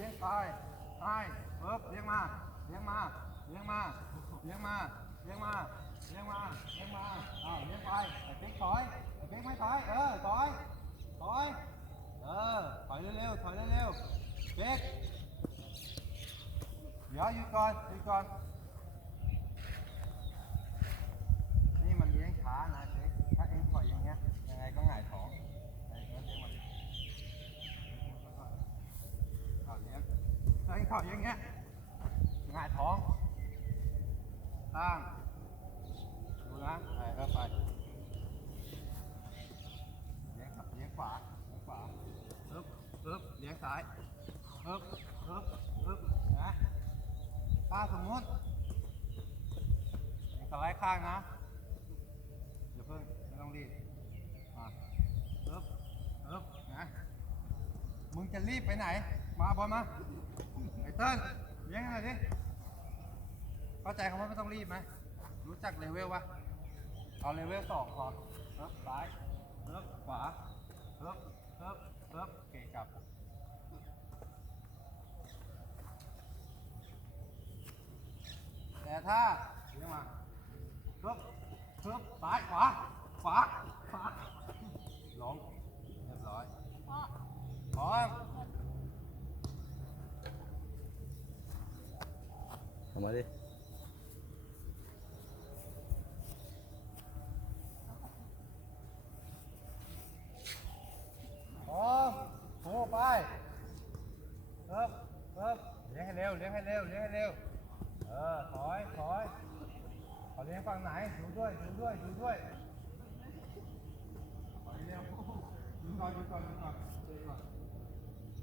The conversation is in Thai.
ลี้ยงตายตายเอิบเลี้ยงมาเลี้ยงมาเลี้ยงมาเลี้ยงมาเลี้ยงมาเลี้ยงมาเลี้ยงมาอ้าวเลี้ยงไปไอ้เป๊กถอยไอ้เป๊กไม่ถอยเออถอยถอยเออถอยเร็วๆถอยเร็วๆเป๊กเดี๋ยวหยุดก่อนหยุดก่อนมันเลี้ยงช้านะเจ๊ถ้าเองปล่อยอย่างเงี้ย ยังไงก็หงายท้องไอ้เลี้ยงมันเอาเลี้ยงถ้า เองปล่อยอย่างเงี้ยหงายท้อง ตั้งดูนะไปเออไปเลี้ยงเลี้ยงขวาเลี้ยงขวาปึ๊บปึ๊บเลี้ยงซ้ายปึ๊บปึ๊บปึ๊บนะถ้าสมมติสไลด์ข้างนะเดี๋ยวเพิ่งไม่ต้องรีบมาเอิบเอิบนะมึงจะรีบไปไหน มาบอลมา เติ้ลเลี้ยงหน่อยดิเข้าใจคำว่าไม่ต้องรีบไหมรู้จักเลเวลปะเอาเลเวลสองพอเอิบซ้ายเอิบขวาเอิบเอิบเอิบเกะกลับแต่ถ้าเลี้ยงมาปึ๊บปึ๊บซ้ายขวาขวาขวาลงเรียบร้อยพร้อม ทำมาดิพร้อมโผไปเอิบเอิบเลี้ยงให้เร็วเลี้ยงให้เร็วเลี้ยงให้เร็ว เออถอยถอยเขาเลี้ยงฝั่งไหนดูด้วยดูด้วยดูด้วยถอยเร็วดูก่อนดูก่อนดูก่อนดูก่อน